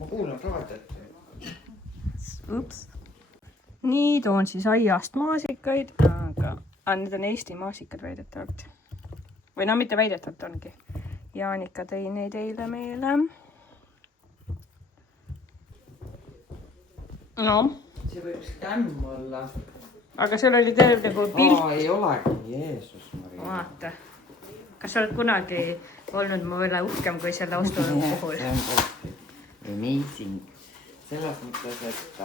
Ma kuulan raadiot. Ups. Nii, toon siis aiast maasikaid, aga need on Eesti maasikad väidetavalt. Või no mitte väidetavalt ongi. Jaanika tõi neid eile meile. No. See võib skämm olla. Aga seal oli terve kui pilt. Ei olegi, Jeesus Maria. Vaata. Kas sa oled kunagi olnud mu üle uhkem kui selle ostu puhul? See on kohti. Amazing. Selles mõttes, et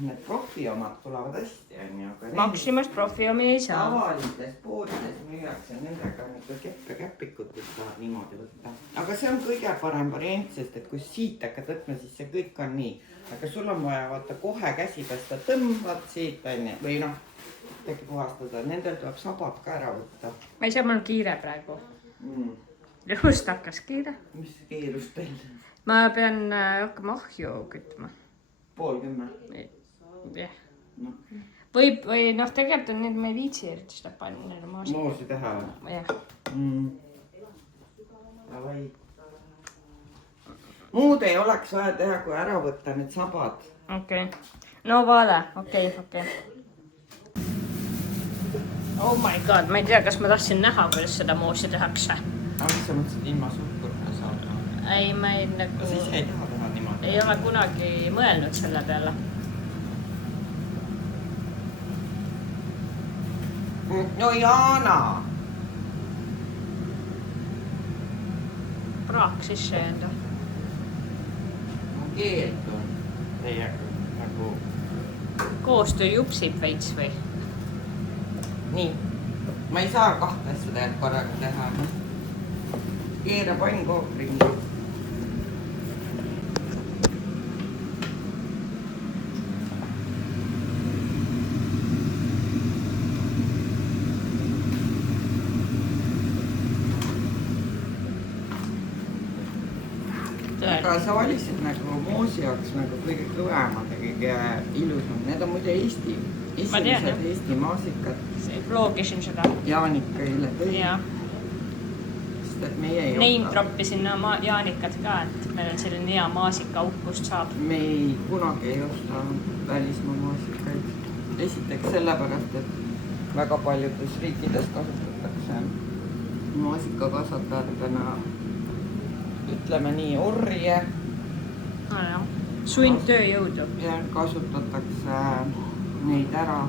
need profi omad tulevad hästi, on ju. Maximas profi omi ei saa. Tavalistes poodides müüakse nendega käppikutid saab niimoodi võtta. Aga see on kõige parem variant, sest et kui siit hakkad võtma, siis see kõik on nii. Aga sul on vaja vaata kohe käsi pesta, tõmbad siit või noh, tegi puhastada. Nendel tuleb sabad ka ära võtta. Ma ei saa, mul on kiire praegu. Just hakkas kiire. Mis kiirus teil? Ma pean hakkama ahju kütma. 9:30? Jah. Või noh, tegelikult on need me ei viitsi eriti seda panna. Moosi teha? Jah. Muud ei oleks vaja teha, kui ära võtta need sabad. Okei. No vale. Okei. Oh my god, ma ei tea, kas ma tahtsin näha, kuidas seda moosi tehakse. Aga mis sa mõtlesid ilma suhkurna saada? Ei, ma ei nagu... Siis ei taha teha niimoodi? Ei ole kunagi mõelnud selle peale. No Jaana! Praak sisse enda. Ma keeldun teiega nagu... Koostöö jupsib veits või? Nii. Ma ei saa kahte asja tegelikult korraga teha. Keera pann koopringi. Aga sa valisid nagu moosi jaoks nagu kõige kõvemad ja kõige ilusam. Need on muide esimesed Eesti maasikad. Vlogisin seda. Jaanika eile tõi. Sest et meie ei Name droppisin Jaanikat ka, et meil on selline hea maasikaup, kust saab. Me ei kunagi ei osta välismaa maasikaid. Esiteks sellepärast, et väga paljudes riikides kasutatakse maasikakasvatajatena ütleme nii orje. Sundtööjõudu. Ja kasutatakse neid ära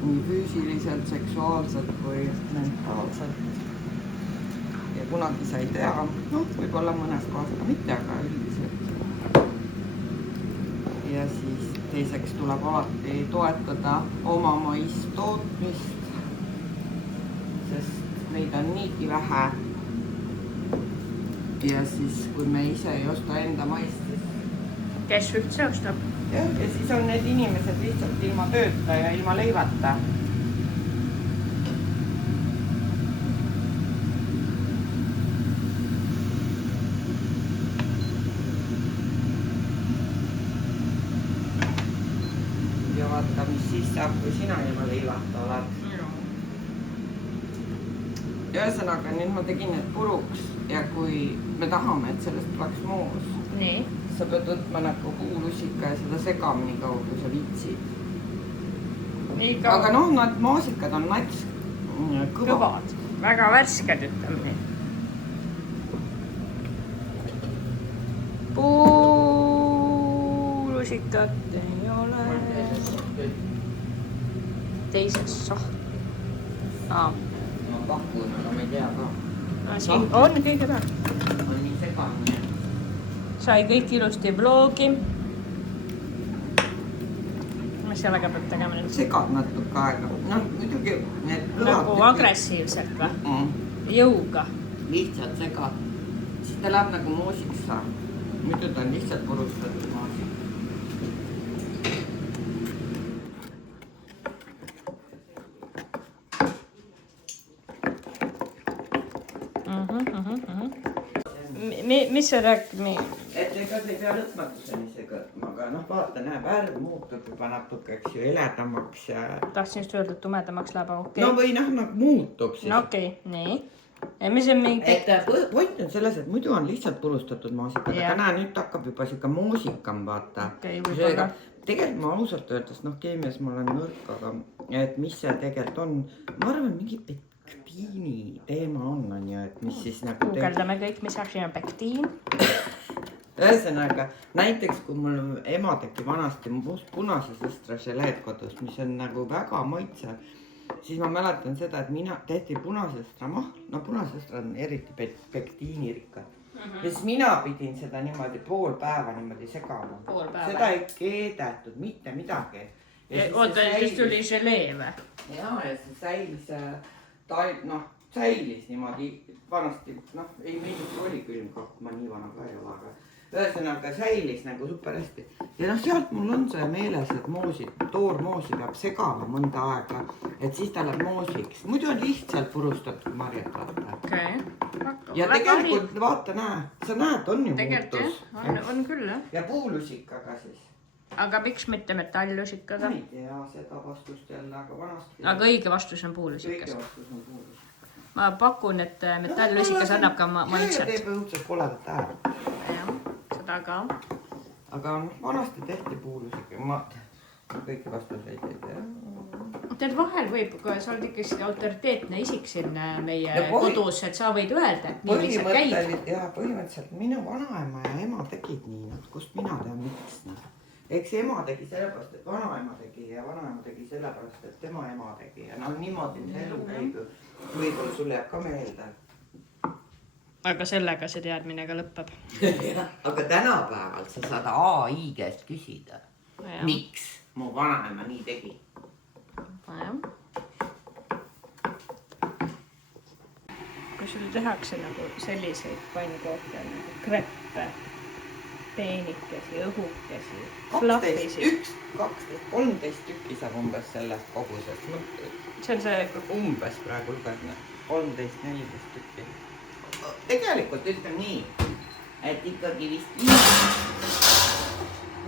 nii füüsiliselt, seksuaalselt või mentaalselt. Ja kunagi sa ei tea, võib-olla mõnes kohas ka mitte, aga üldiselt. Ja siis teiseks tuleb alati toetada omamaist tootmist, sest neid on niigi vähe. Ja siis, kui me ise ei osta enda maist, siis... Kes üldse ostab? Ja siis on need inimesed lihtsalt ilma tööta ja ilma leivata. Ja vaata, mis siis saab, kui sina ilma leivata oled. Ja ühesõnaga, nüüd ma tegin need puruks ja kui me tahame, et sellest tuleks moos, sa pead võtma nagu puulusika ja seda segamini kaudu, kui sa viitsid. Aga noh, need maasikad on nats kõvad. Väga värsked, ütleme. Puulusikat ei ole. Teises saht. Ma pakun, aga ma ei tea ka. On kõige peal. On nii segamini. Sai kõik ilusti vlogi. Mis sellega peab tegema nüüd? Segad natuke aega. Noh, muidugi need kõvad... Nagu agressiivselt või? Jõuga. Lihtsalt segad. Siis ta läheb nagu moosiks saa. Muidu ta on lihtsalt purustatud maasik. Mis see räägib? Et ega te ei pea lõpmatuseni segõtma, aga noh, vaata, näeb, värv muutub juba natuke, eks ju, heledamaks ja... Tahtsin just öelda, et tumedamaks läheb, okei. No või noh, muutub siis. No okei, nii. ei, mis on mingi et point on selles, et muidu on lihtsalt purustatud moosikad, Jah. aga näe, nüüd hakkab juba siuke moosikam, vaata. Okei, võib-olla. Tegelikult ma ausalt öeldes, noh, keemias ma olen nõrk, aga et mis see tegelikult on, ma arvan, mingi pektiini teema on ju, et mis siis nagu guugeldame kõik, mis asi on pektiin. Ühesõnaga, näiteks kui mul ema tegi vanasti punase sõstra želeed kodus, mis on nagu väga maitsev, siis ma mäletan seda, et tehti punasõstra mahl, no punasõstra on eriti pektiinirikkad. Ja siis mina pidin seda niimoodi pool päeva niimoodi segama. Seda ei keedetud mitte midagi. Oota, siis tuli želee või? Ja see säilis niimoodi vanasti, noh, ei meeldib, oli külmkoht, ma nii vana ka ei ole, aga ühesõnaga säilis nagu super hästi. Ja noh, sealt mul on see meeles, et toormoosi peab segama mõnda aega, et siis ta läheb moosiks. Muidu on lihtsalt purustatud marjad, vaata. Okei. Ja tegelikult, vaata, näe, sa näed, on ju muutus. On küll, jah. Ja puulusikaga siis. Aga miks mitte metallusikaga? Ma ei tea seda vastust jälle, aga vanasti. Aga õige vastus on puulusikas. Õige vastus on puulusik. Ma pakun, et metallusikas annab ka maitset. Teeb õudselt koledat häält. Jah, seda ka. Aga vanasti tehti puulusika. Ma kõiki vastuseid ei tea. Tead, vahel võib, kui sa oled ikkagi autoriteetne isik siin meie kodus, et sa võid öelda, et nii lihtsalt käib. Ja põhimõtteliselt minu vanaema ja ema tegid nii, kust mina tean miks. Eks ema tegi sellepärast, et vanaema tegi ja vanaema tegi sellepärast, et tema ema tegi. Ja noh, niimoodi elu käib ju. Võib-olla sul jääb ka meelde. Aga sellega see teadmine ka lõpeb. Aga tänapäeval sa saad AI käest küsida, miks mu vanaema nii tegi. Kui sul tehakse nagu selliseid pannkooke, nagu kreppe, peenikesi, õhukesi, flappisid. 12, 13 tükki saab umbes sellest kogusest. See on see umbes praegu lugemine. 13-14 tükki. Tegelikult ütleme nii, et ikkagi vist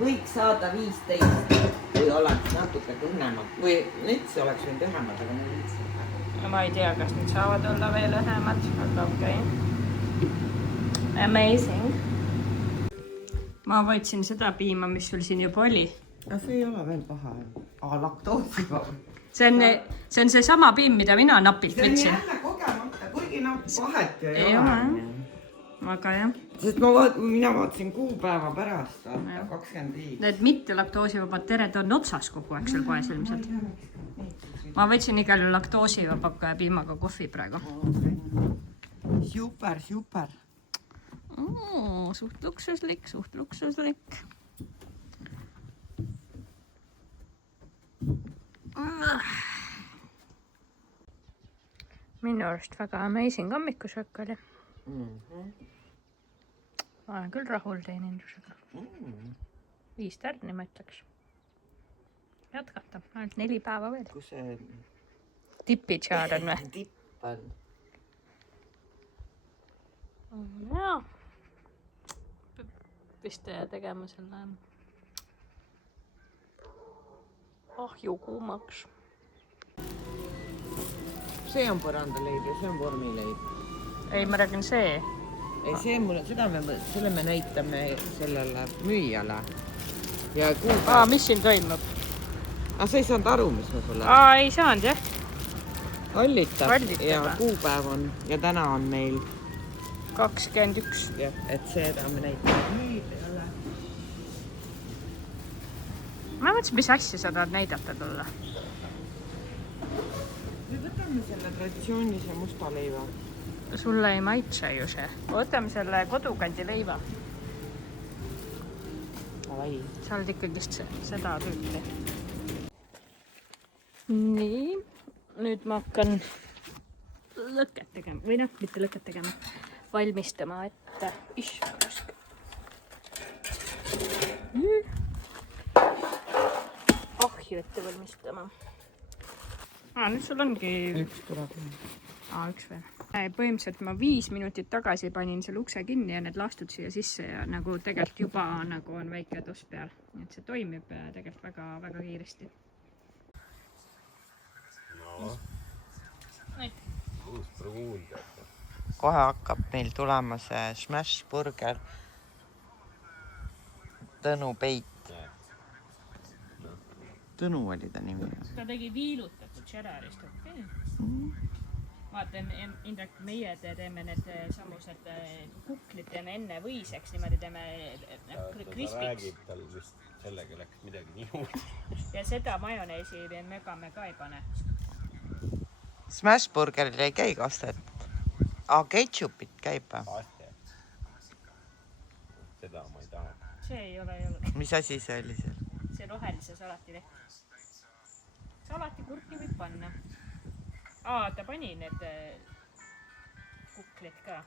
võiks saada 15, kui oleks natuke kõhnemad. Või nitsi oleks võinud õhemad, aga mul nitsi. Ma ei tea, kas nüüd saavad olla veel õhemad, aga okei. Amazing. Ma võtsin seda piima, mis sul siin juba oli. Aga see ei ole veel paha. Laktoosiga. See on see sama piim, mida mina napilt võtsin. See on jälle kogemata, kuigi vahet ju ei ole. Aga jah. Sest mina vaatasin kuupäeva pärast, 25. Need mitte laktoosivabad tered on otsas kogu aeg seal koes ilmselt. Ma võtsin igal laktoosivabaka ja piimaga kohvi praegu. Super. Suht luksuslik. Minu arust väga amazing hommikusöök oli. Ma olen küll rahul teenindusega. 5 tärni ma ütleks. Jätkata, ainult 4 päeva veel. Kus see Tipitšaar on või? Tipp on. Jaa. Vist tegema selle ahju kuumaks. See on põrandaleib ja see on vormileib. Ei, ma räägin see. Ei, selle me näitame sellele müüjale. Ja mis siin toimub? Aga sa ei saanud aru, mis me sulle... Ei saanud, jah. Allitab ja kuupäev on ja täna on meil 21. Ja, et seda me näitame müüjale. Ma mõtlesin, mis asja sa tahad näidata tulla? Nüüd võtame selle traditsioonilise musta leiva. Sulle ei maitse ju see. Võtame selle kodukandi leiva. Sa oled ikkagi seda tüüpi. Nii, nüüd ma hakkan lõket tegema. Või noh, mitte lõket tegema. Valmistama ette. Issand raske. Ahju ette valmistama. Nüüd sul ongi... Üks tuleb. Üks veel. Põhimõtteliselt ma 5 minutit tagasi panin selle ukse kinni ja need lastud siia sisse ja nagu tegelikult juba nagu on väike toss peal. Nii et see toimib tegelikult väga kiiresti. No, uus pruun teata. kohe hakkab meil tulema see Smash Burger. Tõnu Peit. Tõnu oli ta nimi. Ta tegi viilutatud Gerardist, okei. Vaata, Indrek, meie teeme need samused kuklid teeme enne võiseks, niimoodi teeme krispiks. Ta räägib, tal vist sellega läks midagi niimoodi. Ja seda majoneesi me ka ei pane. Smash Burgeril ei käi kastet. Ketšupit käib. Seda ma ei taha. See ei ole. Mis asi see oli seal? See rohelise salati leht. Salati kurki võib panna. Ta pani need kuklid ka.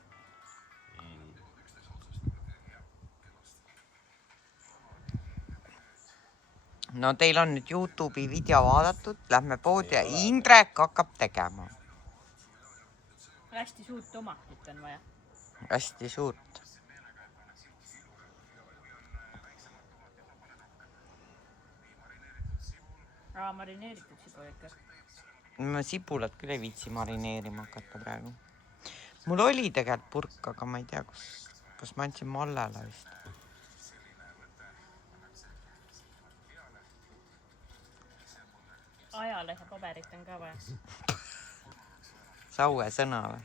No teil on nüüd YouTube'i video vaadatud, lähme poodi ja Indrek hakkab tegema. Hästi suurt tomatit on vaja. Hästi suurt. Marineeritud sibulikad. Ma sibulat küll ei viitsi marineerima hakata praegu. Mul oli tegelikult purk, aga ma ei tea, kas ma andsin Mallele vist. Ajalehe paberit on ka vaja. Saue sõna või?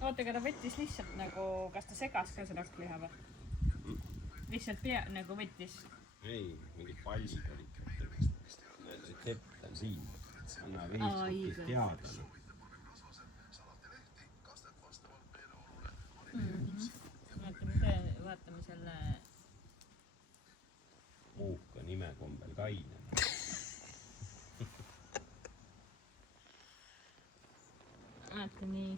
Oota, aga ta võttis lihtsalt nagu, kas ta segas ka seda liha või? Lihtsalt nagu võttis. Ei, mingid pallid olid. Retsept on siin. Anna Facebookis teada. Vaatame selle... Muuka nime kombel kaine. Vaata nii.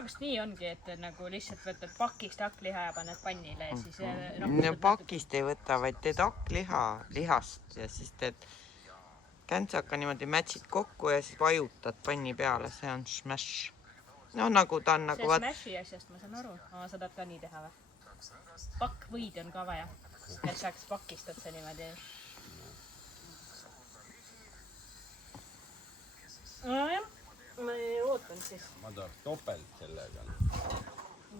Kas nii ongi, et nagu lihtsalt võtad pakist hakkliha ja paned pannile ja siis... No pakist ei võta, vaid teed hakkliha lihast ja siis teed käntsaka niimoodi mätsid kokku ja siis vajutad panni peale, see on smash. No nagu ta on nagu... See smashi asjast ma saan aru, sa tahad ka nii teha või? Pakkvõid on ka vaja, et saaks pakistad see niimoodi. Nojah. Ma ootan siis. Ma tahaks topelt sellega.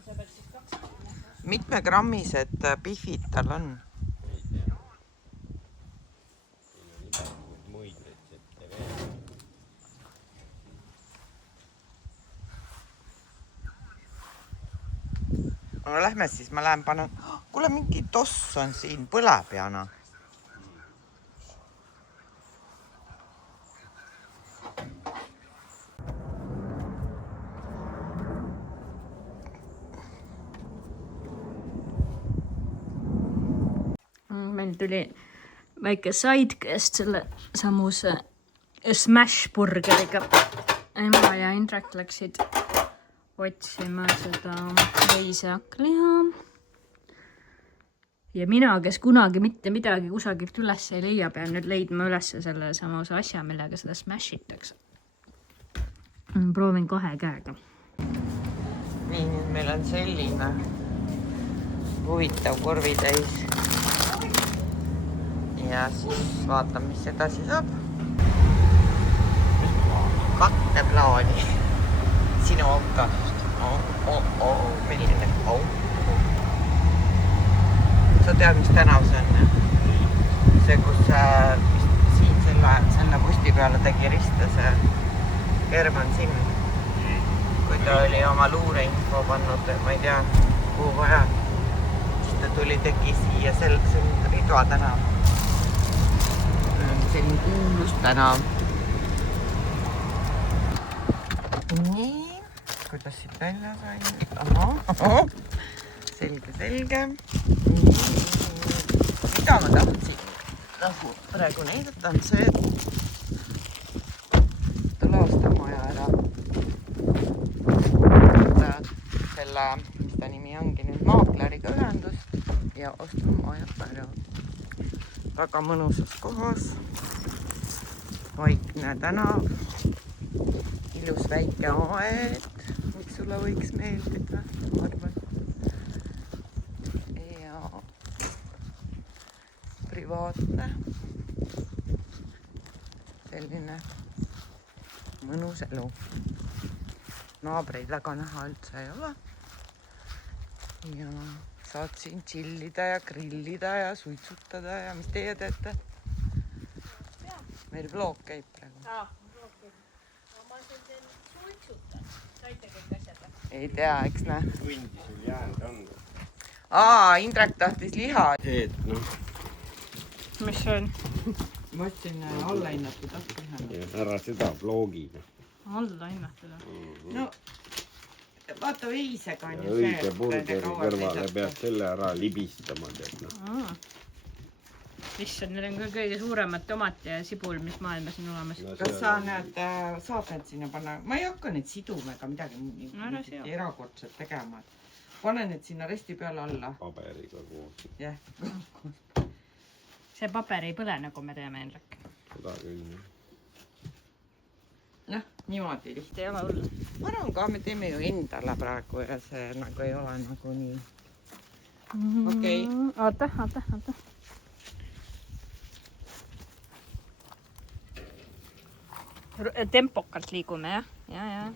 Sa pead siis 2. Mitme grammised pihvid tal on? Ei tea. Siin on igasuguseid muid retsepte veel. No lähme siis, ma lähen panen... Kuule, mingi toss on siin, põleb jana. Meil tuli väike sidequest selle samuse Smash Burgeriga. Ema ja Indrek läksid otsima seda võisehakkliha. Ja mina, kes kunagi mitte midagi kusagilt üles ei leia, pean nüüd leidma üles selle samuse asja, millega seda smashitakse. Proovin 2 käega. Nii, nüüd meil on selline huvitav korvitäis. Ja siis vaatame, mis edasi saab. Katteplaani. Sinu autost. Milline auto. Sa tead, mis tänav see on? See, kus siin selle posti peale tegi riste see Herman Simm. Kui ta oli oma luureinfo pannud, ma ei tea, kuhu vaja. Siis ta tegi siia, see on Ridva tänav. Selline kuulus tänav. Nii, kuidas siit välja sai? Selge. Mida ma tahtsin nagu praegu näidata on see, et laastamaja ära. Selle, mis ta nimi ongi nüüd, maakleriga ühendust ja ostamaja ära. Väga mõnusas kohas, vaikne tänav, ilus väike aed, miks sulle võiks meeldida, arvan. Ja privaatne. Selline mõnus elu. Naabreid väga näha üldse ei ole. Ja saad siin chillida ja grillida ja suitsutada ja mis teie teete? Meil vlog käib praegu. Ma siin suitsutan. Saite kõik asjad? Ei tea, eks näe. Tundi sul jäänud on. Indrek tahtis liha. Et noh. Mis see on? Ma ostsin alla hinnatud ahviha. Ära seda vlogina. Alla hinnatud. No, vaata viisega on Ja ju õige burgeri kõrvale peab selle ära libistama. Issand, need on küll kõige suuremad tomat ja sibul, mis maailmas on olemas. Kas sa saad need sinna panna? Ma ei hakka neid siduma ega midagi erakordselt tegema. Pane need sinna resti peale alla. Paberiga koos. Jah. See paber ei põle, nagu me teeme, Hendrik. Seda küll. Noh, niimoodi lihtsalt. Ei ole hullu. Ma arvan ka, me teeme ju endale praegu ja see nagu ei ole nagu nii. Okei. Oota. Tempokalt liigume, jah? Ja.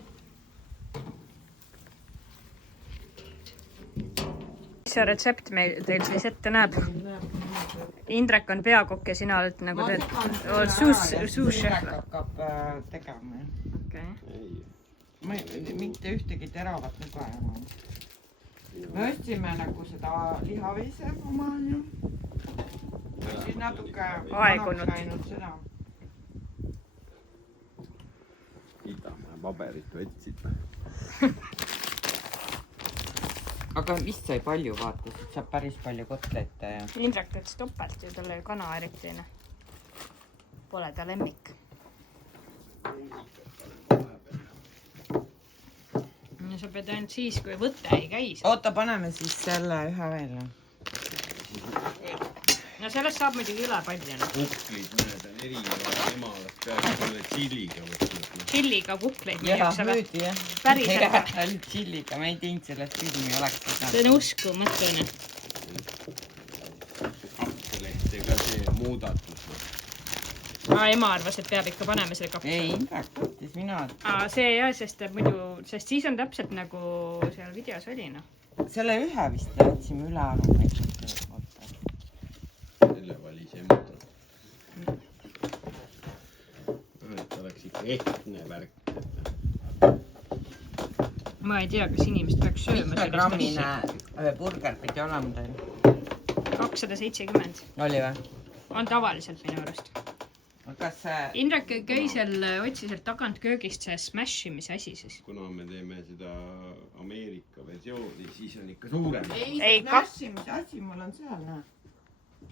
Mis see retsept teil siis ette näeb? Indrek on peakokk ja sina oled nagu suus-šef. Hakkab tegema. Okei. Mitte ühtegi teravat nagu enam. Me ostsime nagu seda lihaveise oma on ju. Siis natuke Aegunud. läinud seda. Idame paberit võtsid. Aga vist sai palju vaata, siit saab päris palju kotlette ja... Indrek võttis topelt ju, talle kana eriti. Pole ta lemmik. Ja sa pead ainult siis, kui võte ei käi. Oota, paneme siis selle ühe veel. No sellest saab muidugi üle palju. Kuklid, mõned on erinevad emalast peaks selle chilliga võtnud. Chilliga kukleid Jaa, müüakse või? müüdi jah. Päriselt. Ainult chilliga, me ei teinud sellest filmi oleks. See on uskumatune. Kapselehtega see muudatus. Ema arvas, et peab ikka panema selle kapseli. Ei, Indrek võttis mina. See jah, sest siis on täpselt nagu seal videos oli. Selle ühe vist jätsime üle aru. Selle valis ema. Et oleks ikka ehtne värk. Ma ei tea, kas inimesed peaks sööma. Mitme grammine burger pidi olema teil? 270. Oli või? On tavaliselt minu arust. Kas see... Indrek käi seal, otsi sealt tagant köögist see smashimise asi siis. Kuna me teeme seda Ameerika versiooni, siis on ikka suurem. Ei, see smashimise asi mul on seal, näe.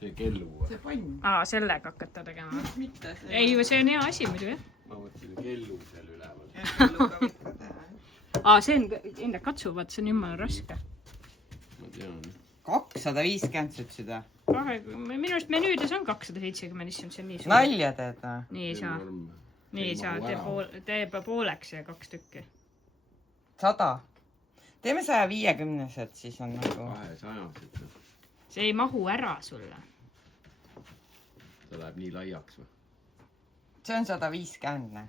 See kellu või? See pann. Sellega hakata tegema. Mitte see. Ei, see on hea asi muidu, jah. Ma mõtlesin kellu seal üleval. See on, Indrek katsuvad, see on jumala raske. Ma tean. 250 sa ütlesid või? Minu arust menüüdes on 270, issand, see on nii suur. Nalja teed või? Nii ei saa. Nii ei saa, teeb pooleks ja 2 tükki. 100. Teeme 150-sed, siis on nagu... 200-sed. See ei mahu ära sulle. Ta läheb nii laiaks või? See on 150.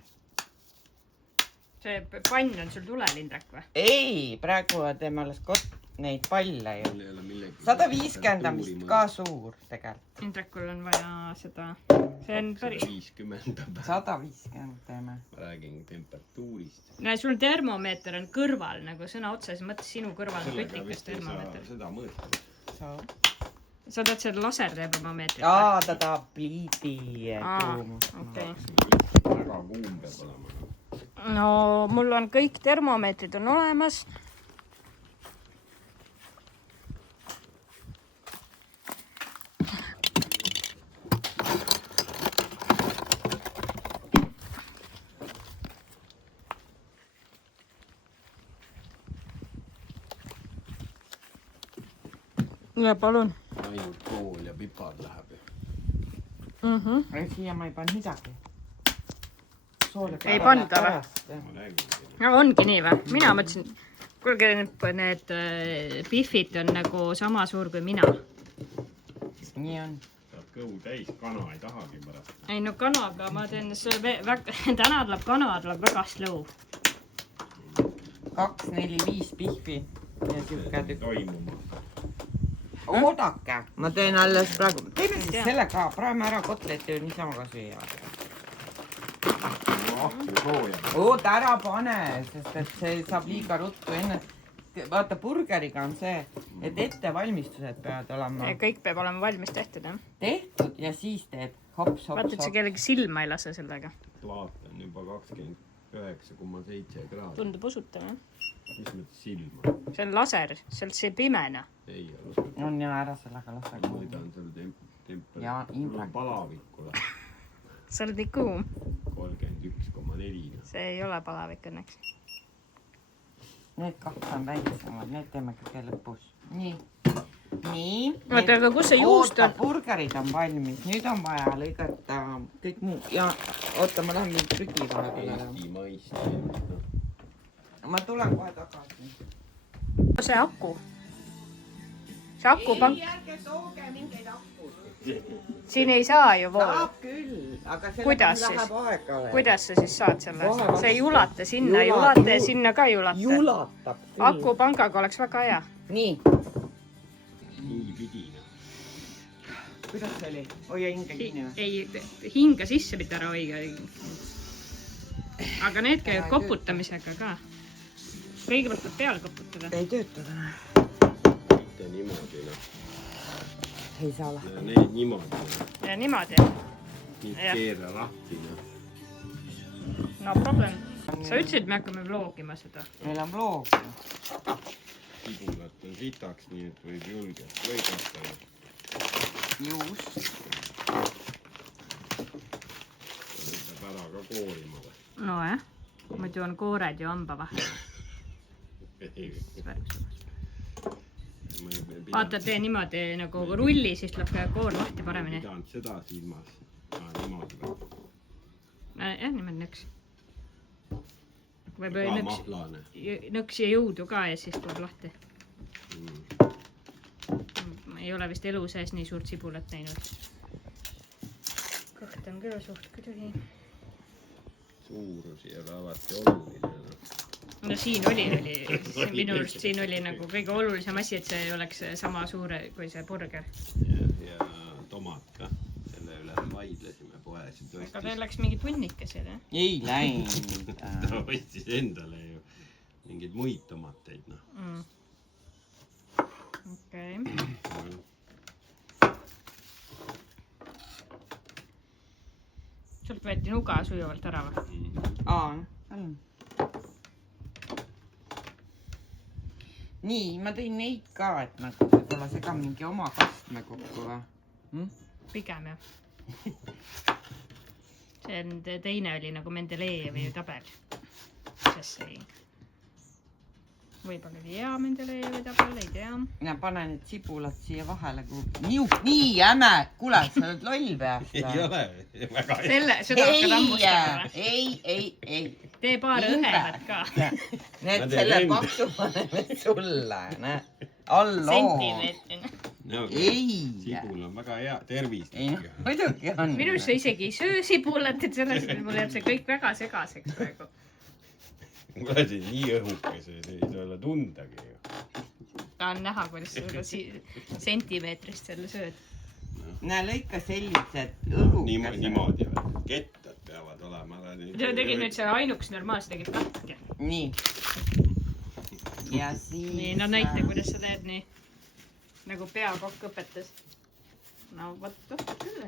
See pann on sul tulel, Indrek või? Ei, praegu teeme alles neid palle ju. 150 on vist ka suur tegelikult. Indrekul on vaja seda, see on päris. 150. 150 teeme. Ma räägin temperatuurist. Sul termomeeter on kõrval, nagu sõna otseses mõttes sinu kõrval on Sellega kütikas vist ei termomeeter. saa seda mõõta. Sa tahad seda lasertermomeetrit? Ta tahab pliidi kuumust. Okei. Väga kuum peab olema. No mul on kõik termomeetrid on olemas. Ja palun. Ainult kool ja pipar läheb. Siia ma ei pannud midagi. Ei panda või? Ma räägin. No ongi nii või? Mina mõtlesin, kuulge need biffid on nagu sama suur kui mina. Nii on. Saab kõhu täis, kana ei tahagi pärast. ei no kanaga ma teen, täna tuleb kana, tuleb väga slow. 2, 4, 5 pihvi ja siuke tükk. Toimuma. Oodake, ma teen alles praegu. Teeme siis selle ka, praegu ära kotleti ju niisama ka süüa. Oota, ära pane, sest et see saab liiga ruttu enne. Vaata, burgeriga on see, et ettevalmistused peavad olema. Kõik peab olema valmis tehtud, jah? Tehtud ja siis teed hops. Vaata, et sa kellegi silma ei lase sellega. Plaat on juba 29,7 kraadi. Tundub usutav, jah? Mis mõttes silma? See on laser, sealt see pimena. Ei ole. On ja ära sellega lase. Mõõdan seal Ja Indrek. Palavikule. Sa oled nii kuum. 31,4. See ei ole palavik õnneks. Need 2 on väiksemad, need teeme kõige lõpus. Nii. Oota, aga kus see juust on? Oota, burgerid on valmis. Nüüd on vaja lõigata kõik muu. Ja oota, ma lähen mind prügi vahepeal ära. Eesti maist. Ma tulen kohe tagasi. See aku. See aku pank. Ei, ärge tooge mingeid akkusid. Siin ei saa ju voolu. Saab küll, aga Kuidas sellega läheb siis? aega veel. Kuidas sa siis saad selle? Kohe See ei julata sinna, Julata. julata ja sinna ka julata. Julatab küll. Akupangaga oleks väga hea. Nii. Nii pidina. Kuidas see oli? Hoia hinge kinni või? Ei, hinga sisse mitte ära hoiga. Aga need käivad koputamisega ka. Kõigepealt peab peal koputada. Ei töötada. Mitte niimoodi, noh. Ei saa lahti. Need niimoodi. Ja niimoodi. Nii Jah. keera lahti, noh. No problem. Sa ütlesid, me hakkame vloogima seda. Meil on vloog. Sibulat on sitaks, nii et võib julgelt lõigata. Juust. Lõitab ära ka koorima või? No jah. Muidu on koored ju hamba vahel. Vaata, tee niimoodi nagu rulli, siis tuleb ka koor lahti paremini. Ma pidanud seda silmas. Niimoodi või? Jah, niimoodi nõks. Ka mahlane. Nõks ja jõudu ka ja siis tuleb lahti. Ma ei ole vist elu sees nii suurt sibulat näinud. Kõht on küll suht kuidagi. Suurus ei ole alati oluline. No siin oli, minu arust siin oli nagu kõige olulisem asi, et see oleks sama suure kui see burger. Ja tomat ka. Selle üle vaidlesime poes. Aga teil läks mingi tunnikesed, jah? Ei läinud. Ta võistis endale ju mingeid muid tomateid, noh. Okei. Sult võeti nuga sujuvalt ära või? Palun. Nii, ma tõin neid ka, et nagu võib-olla see ka mingi oma kastme kokku või? Pigem jah. See on teine oli nagu Mendelejevi tabel. Sest see võib-olla oli hea Mendelejevi tabel, ei tea. Ja pane need sibulad siia vahele. Nii jäme! Kuule, sa oled loll peast. Ei ole väga hea. Seda hakkad ammustama. Ei. Tee paar õhevat ka. Need selle paksu paneme sulle. Alloo. Sentimeetrina. Ei. Sibul on väga hea, tervis. Muidugi on. Minu sa isegi ei söö sibulat, et sellest mul jääb see kõik väga segaseks praegu. Kuule, see nii õhukese, see ei saa olla tundagi ju. Ta on näha, kuidas sa sentimeetrist selle sööd. Näe, lõika sellised õhukesed. Niimoodi või? Kettad peavad olema. Ta tegi nüüd see ainuks normaalse tegid katke. Nii. Ja siis... Nii, no näita, kuidas sa teed nii. Nagu peakokk õpetas. No, võt, küll.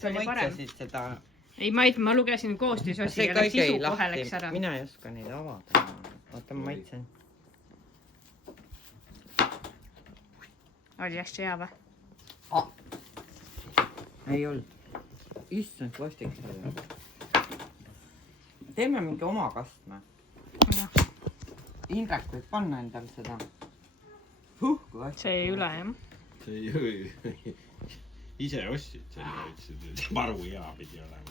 Sa mõtlesid seda... Ei, ma lugesin koostisosi ja sisu kohe läks ära. Mina ei oska neid avada. Oota, ma maitsen. Oli hästi hea või? Ei olnud. Issand, kostik. Teeme mingi oma kastme. Indrek võib panna endal seda. See ei üle, jah? See ei ise ostsid selle, ütlesid, maru hea pidi olema.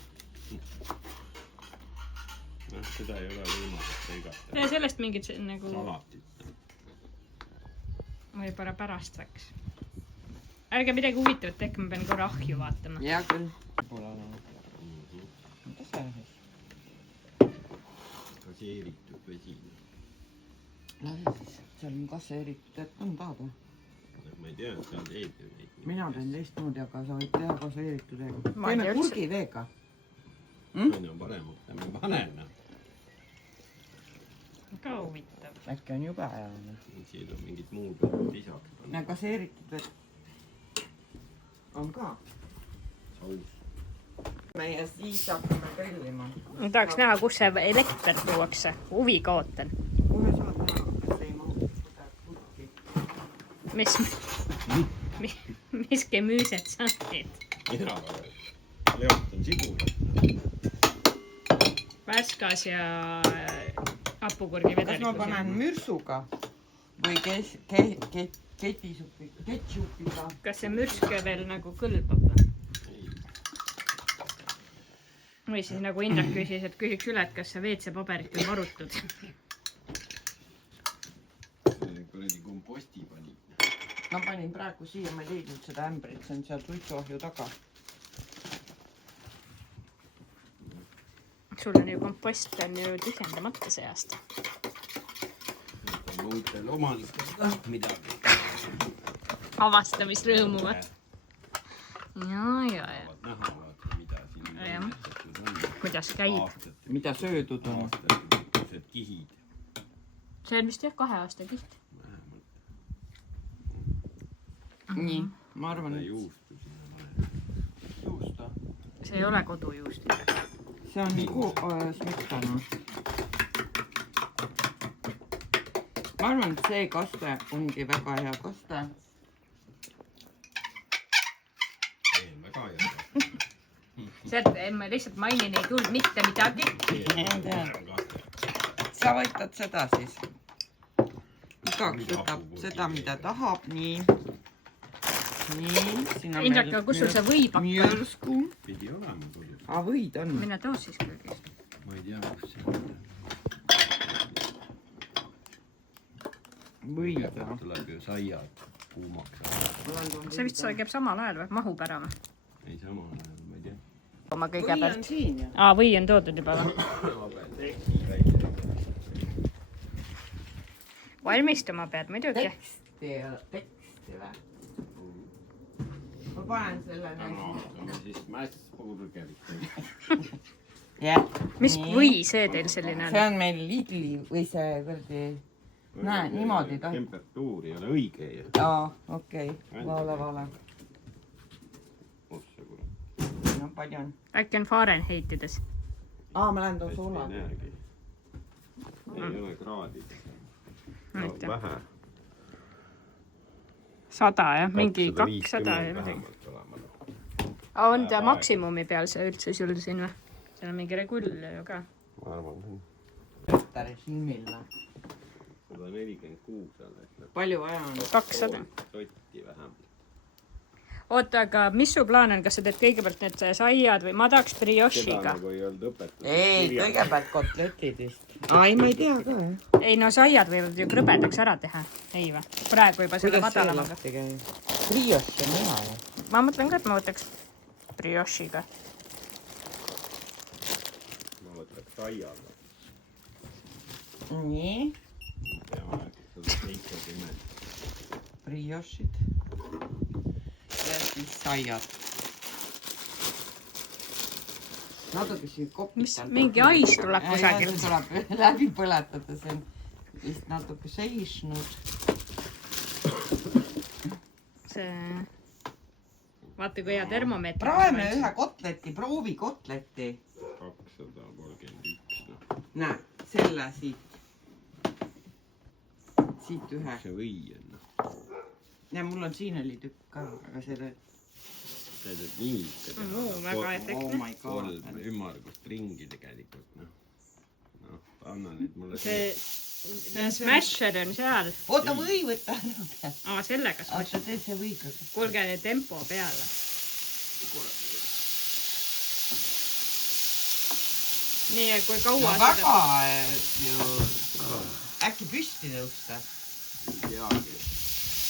Noh, seda ei ole võimalik lõigata. Ja sellest mingid nagu... Salatit. Võib-olla pärast läks. ärge midagi huvitavat tehke, ma pean korra ahju vaatama. Hea küll. Pole olema. Mida see on? Gaseeritud vesi. Lähe siis. Seal on gaseeritud, et on tahada. Ma ei tea, et seal teed ju neid. Mina teen teistmoodi, aga sa võid teha gaseeritud veega. Ma ei Teeme tea kurgi veega. Aina parem, et me paneme. Ka huvitav. Äkki on jube hea. Siin on mingid muud lisaks. Gaseeritud vett on ka. Saus. Meie siis hakkame grillima. Ma tahaks näha, kus see elekter tuuakse. Huvi kaotan. Kohe saad näha, et ei mahu seda kurki. Mis kemüüsed sa teed? Mina leotan sibulat. Väskas ja hapukurgi Kas ma panen mürsuga või ketšupiga? Kas see mürske veel nagu kõlbab? Või siis nagu Indrek küsis, et küsiks üle, et kas see WC-paberit on varutud. Kuradi komposti pani. Ma panin praegu siia, ma ei leidnud seda ämbrit, see on seal suitsuahju taga. Sul on ju kompost on ju tühjendamata see aasta. Uutel omanikel ka midagi. Avastamisrõõmu või? Ja. Näha vaata, mida siin Jah. Kuidas käib? Mida söödud on? Aastatised kihid. See on vist jah 2 aasta kiht. Nii, ma arvan, et Juustu sinna juusta. See ei ole kodujuust. See on smetana. Ma arvan, et see kaste ongi väga hea kaste. väga hea. Sealt ma lihtsalt mainin, ei tulnud mitte midagi. Sa võtad seda siis. Igaks võtab seda, mida tahab. Nii. Siin on Indrek, aga kus sul see võib hakka? Mjörsku. Pidi olema kodus. Võid on. Mine too siis kõigis. Ma ei tea, kus see on. Võid. Tuleb ju saiad kuumaks. See vist käib samal ajal või? Mahub ära või? Ei samal ajal, ma ei tea. Oma Või on kõigepealt. siin ju. Või on toodud juba või? Valmistuma pead muidugi. Teksti või? Ma panen selle Siis mässburgerit. jah. Mis või see teil selline See on? on meil Lidli või see võrdi. Näe, niimoodi ta. Temperatuur ei ole õige ju. Okei. Vale. Ossa kurat. No palju on? Äkki on Fahrenheitides? Ma lähen toon sulla. Ei ole kraadid. Vähe. 100 jah, mingi 200 ja midagi. On ta maksimumi peal see üldse sul siin või? Seal on mingi regull ju ka. Ma arvan küll. Režiimil. 146 alles. Palju vaja on? 200. Sotti vähem. Oota, aga mis su plaan on? Kas sa teed kõigepealt need saiad või ma tahaks Seda briošiga? nagu ei olnud õpetatud. Ei, kõigepealt kotletid vist. Ma ei tea ka. Ei no saiad võivad ju krõbedaks ära teha. Ei või? Praegu juba selle Kuidas see madalamaga. lahti käib? Brioš on hea ju. Ma mõtlen ka, et ma võtaks briošiga. Ma võtaks saiaga. Nii. Peaaegu 170. Briošid. Ja siis saiad. Natuke siin kopitada. Mingi hais tuleb kusagilt. See tuleb läbi põletada, see on vist natuke seisnud. See... Vaata, kui hea termomeetri. Praeme ühe kotleti, proovi kotleti. 231. Näe, selle siit. Siit ühe. See või on. Ja mul on siin oli tükk ka, aga selle... See teeb nii. Väga efektne. Oh my god. 3 ümmargust ringi tegelikult. Anna nüüd mulle See smasher on seal. Oota, või võtta. Sellega Oota, smasher. tee see võiga. Kuulge tempo peale. Nii, kui kaua Väga ju... Äkki püsti tõusta? Teagi.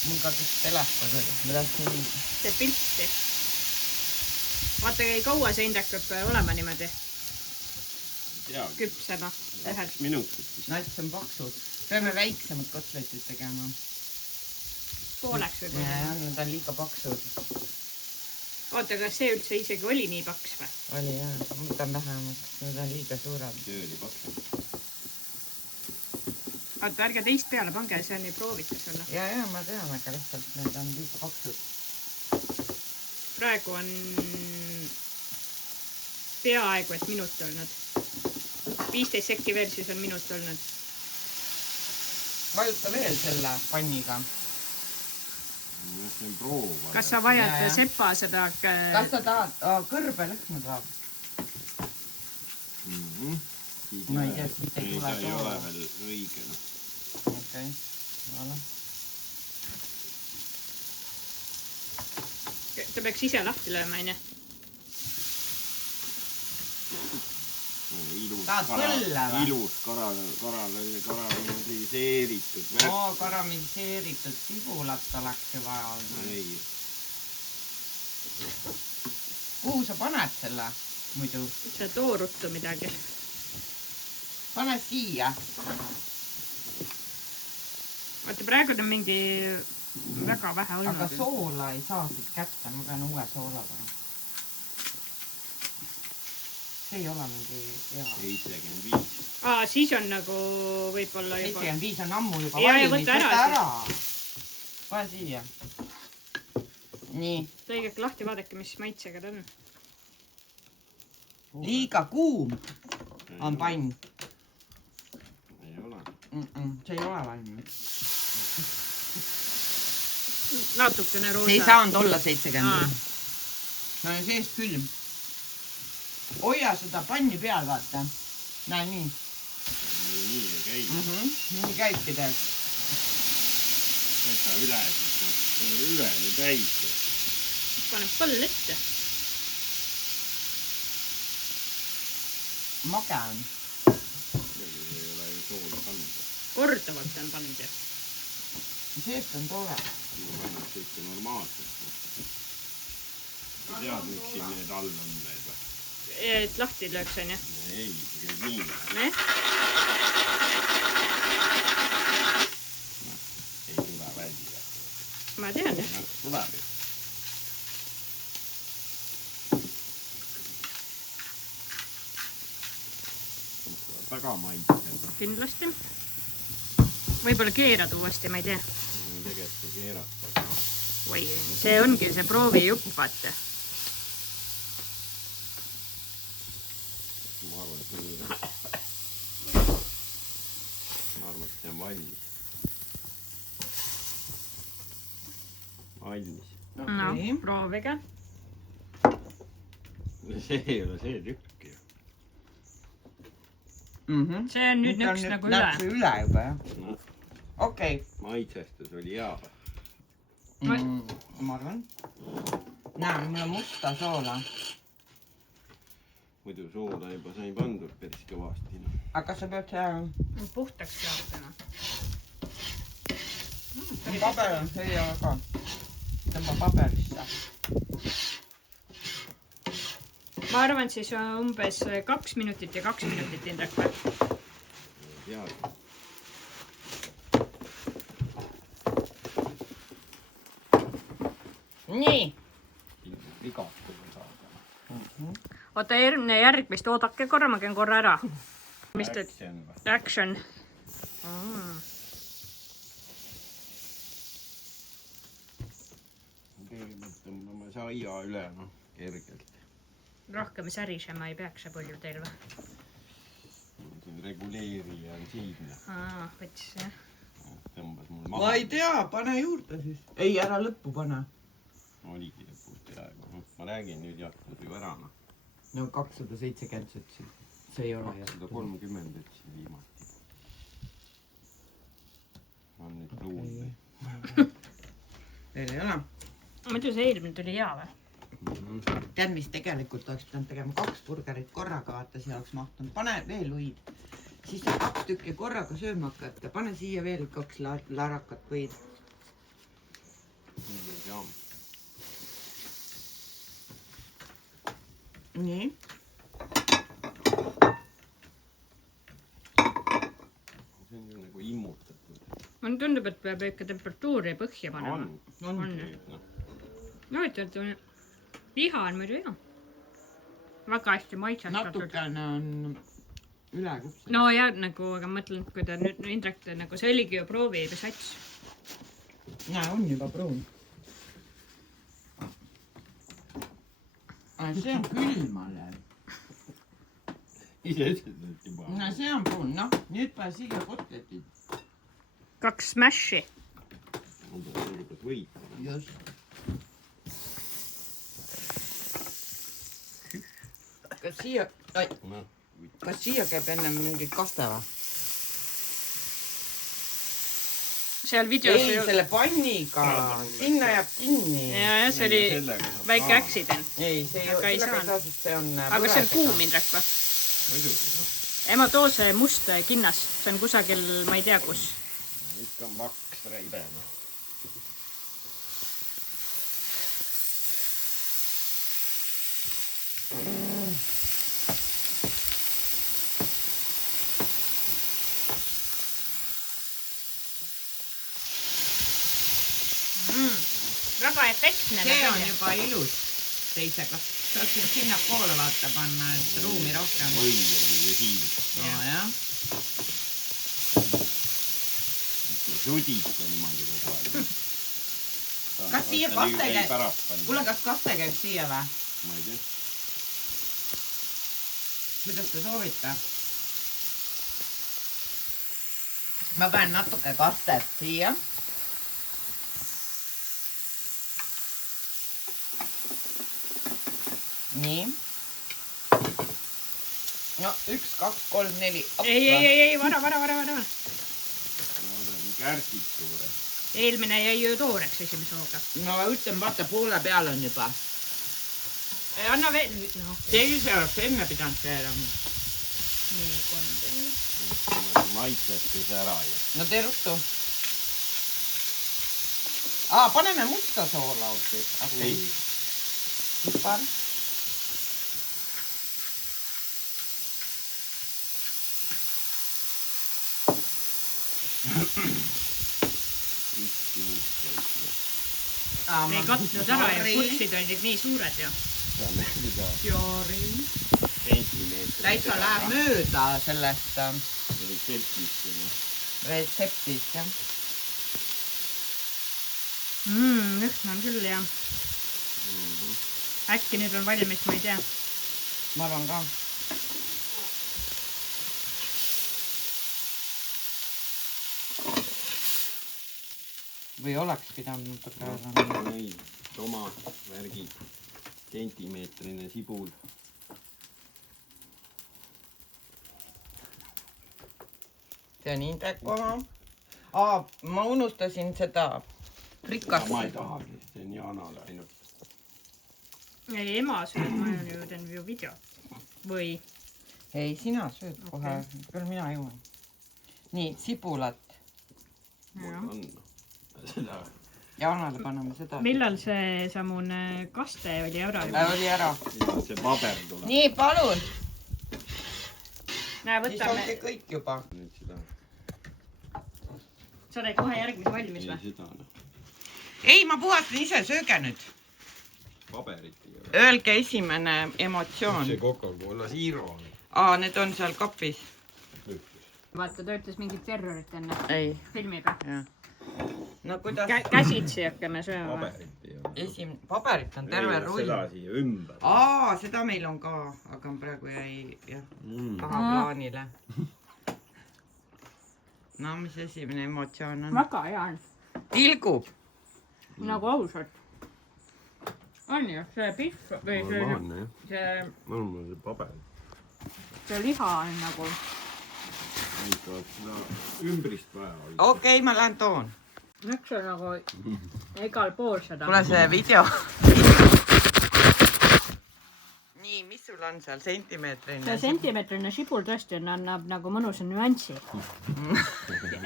mul kadus telefon oli. Ma tahtsin... See pilti. Vaata, ei kaua see Indrek peab olema niimoodi. Küpsema. 2 minutit. Nats on paksud. Peame väiksemad kotletid tegema. Pooleks võib olla. Jah, nad on liiga paksud. Oota, kas see üldse isegi oli nii paks või? Oli jah, ma võtan vähemaks. Nad on liiga suured. See oli paksud. Oota, ärge teist peale pange, see on ju proovitus olla. Ja, ma tean, aga lihtsalt need on liiga paksud. Praegu on peaaegu et minut olnud. 15 sekki veel, siis on minut olnud. Vajuta veel selle panniga. See on proov. Kas sa vajad sepa seda... Kas sa tahad? Kõrbe lõhna tahab. No ei tea, siit ei tule ei ole veel õige. Okei, voilà. Ta peaks ise lahti lööma, aine. Ilus karameliseeritud. Karameliseeritud sibulat oleks ju vaja olnud. Ei. Kuhu sa paned selle muidu? See tooruttu midagi. Pane siia. Vaata, praegu on mingi väga vähe olnud. Aga soola ei saa siit kätte, ma pean uue soola panema. See ei ole mingi hea. 75. Siis on nagu võib-olla juba... 75 on ammu juba valmis. Võta ära. Pane siia. Nii. Tõigake lahti, vaadake, mis maitsega ta on. Liiga kuum on pann. Ei ole. See ei ole valmis. Natukene roosa. See ei saanud olla 70. No ja seest külm. Hoia seda panni peal, vaata. Näe nii. Nii ei käi. Nii käibki tead. Võta üle, siis üle nii täis. Paneb põll ette. Mage on. Ei ole ju soola pannud. Kordavalt on pannud. Seest on tore. Ma pannud see ikka normaalselt. Sa tead, miks siin need all on need või? Et lahti lööks, on ju? Ei, see käib nii. Ei tule välja. Ma tean, jah. Tuleb ju. Taga maitseb. Kindlasti. Võib-olla keerad uuesti, ma ei tea. Tegelikult ei keerata. Või, see ongi see proovi jupp, vaata. Ma arvan, et see on valmis. Valmis. No, proovige. See ei ole see tükk ju. See on nüüd üks nagu üle. Näeb see üle juba, jah? Okei. Maitsestus oli hea. Ma arvan. Näe, mul on musta soola. Muidu soola juba sai pandud päris kõvasti. Aga sa pead see... Puhtaks klaapima. Paber on see ja ka. Tõmba paberisse. Ma arvan, siis umbes 2 minutit ja 2 minutit Indrek või? Tead. Nii. Vigastada saada. Oota, järgmist oodake korra, ma käin korra ära. Action. Kõigepealt tõmbame saia üle, kergelt. Rohkem särisema ei peaks see palju teil või? Siin reguleerija on siin. Võttis jah. Tõmbas mul maha. Ma ei tea, pane juurde siis. Ei, ära lõppu pane. Oligi lõpust peaaegu. Ma räägin nüüd jätnud ju ära. No 270 ütlesid. See ei ole jätnud. 230 ütlesin viimati. On nüüd luuldi. Veel ei ole. Muidu see eelmine tuli hea või? Tead, mis tegelikult oleks pidanud tegema 2 burgerit korraga, vaata, siia oleks mahtunud. Pane veel võid. Siis saab 2 tükki korraga sööma hakata. Pane siia veel 2 larakat võid. jaam. nii . See on ju nagu immutatud. mulle tundub, et peab ikka temperatuuri põhja panema . on . no ütled , liha on muidu hea . väga hästi maitsestatud . natukene on üle küpsenud . no ja nagu , aga ma mõtlen , kui ta nüüd Indrek , nagu see oligi ju proovi või sats . näe , on juba pruun . see on külmale . ise ütlesid juba . no see on pruun , noh , nüüd pane siia kotletid . 2 smash'i . Kõigepealt võita . just . kas siia , kas siia käib enne mingi kaste või ? seal videos ei , selle panniga , sinna jääb kinni . ja see oli väike accident . ei , see ei Aga ei ole , saa. sest see on . aga see on kuum , Indrek või ? muidugi , noh . ema , too see must kinnas , see on kusagil , ma ei tea kus . ikka on paks reibe , noh . väga efektne . see on juba ilus teisega . saad siin sinnapoole vaata panna , et ruumi rohkem . või oli ju siin . nojah . sudita niimoodi kogu aeg . Kas siia kaste käib? kuule , kas kaste käib siia või ? ma ei tea . kuidas te soovite ? ma panen natuke kastet siia . nii . no 1, 2, 3, 4 . ei , vara . ma olen kärsid suure . eelmine jäi ju tooreks esimese hooga . no ütlen , vaata poole peal on juba . anna veel , no okei . teise oleks enne pidanud keerama . nii , 13 . maitsetus ära ju . no tee ruttu . paneme musta soola hoopis . ei , pipar . üks juust käib . me ei katnud ära ja kurssid olid nii suured ju . saame seda sentimeetrit . täitsa läheb mööda sellest retseptist . retseptist , jah . lõhn on küll jah . äkki nüüd on valmis , ma ei tea . ma arvan ka . või oleks pidanud natuke ära . ei , tomat , värgid , sentimeetrine sibul . see on Indreku oma . ma unustasin seda rikast . ma ei tahagi , see on Jaanale ainult . ei , ema sööb , ma ju teen ju video . või ? ei , sina sööd kohe , küll mina jõuan . nii , sibulat . jah . on seda . Jaanale paneme seda . millal see samune kaste oli ära juba ? oli ära . see paber tuleb . nii , palun . näe , siis võtame ongi . kõik juba . nüüd seda . sa teed kohe järgmise valmis ei või ? seda noh . ei , ma puhastan ise , sööge nüüd . paberit ei ole . Öelge esimene emotsioon see . Coca-Cola Zero . Need on seal kapis . vaata , ta ütles mingit terrorit enne . ei , filmib või ? jah . no kuidas ? käsitsi hakkame sööma või ? paberit ei ole . paberit on terve rull . seda siia ümber . seda meil on ka , aga praegu jäi jah Mm. tahaplaanile . no mis esimene emotsioon on ? väga hea on . tilgub . nagu ausalt . on ju , see pihv või see , normaalne jah . see , mul on see paber . see liha on nagu . ikka seda ümbrist vaja oli . okei , ma lähen toon . miks on nagu igal pool seda ? kuule , see video . nii , mis mis sul on seal sentimeetrine? see sentimeetrine sibul tõesti annab nagu mõnusa nüanssi.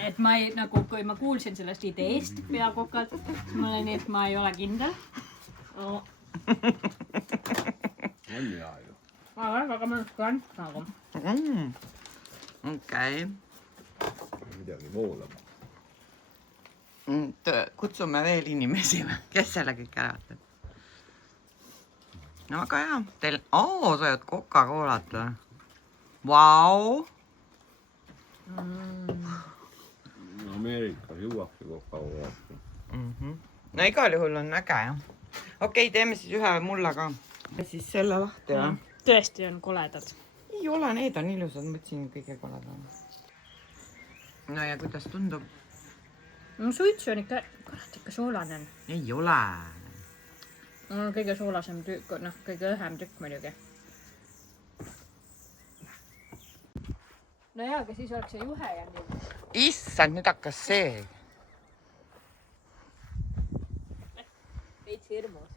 Et ma ei, nagu kui ma kuulsin sellest ideest peakokalt, siis ma olin nii, et ma ei ole kindel. On hea ju. Väga mõnus krants nagu. Okei. Midagi voolama. Kutsume veel inimesi, kes selle kõik ära teeb. No väga hea. Teil, sa jõud Coca-Colat või? Vau! Ameerikas juuakse Coca-Colat. No igal juhul on äge, jah. Okei, teeme siis ühe mulla ka. Ja siis selle lahti, jah? Tõesti on koledad. Ei ole, need on ilusad, mõtlesin kõige koledad. No ja kuidas tundub? No suitsu on ikka soolane on. Ei ole. No kõige soolasem tükk, kõige õhem tükk muidugi. No jaa, aga siis oleks see juhe jäänud. Issand, nüüd hakkas see. Veits hirmus.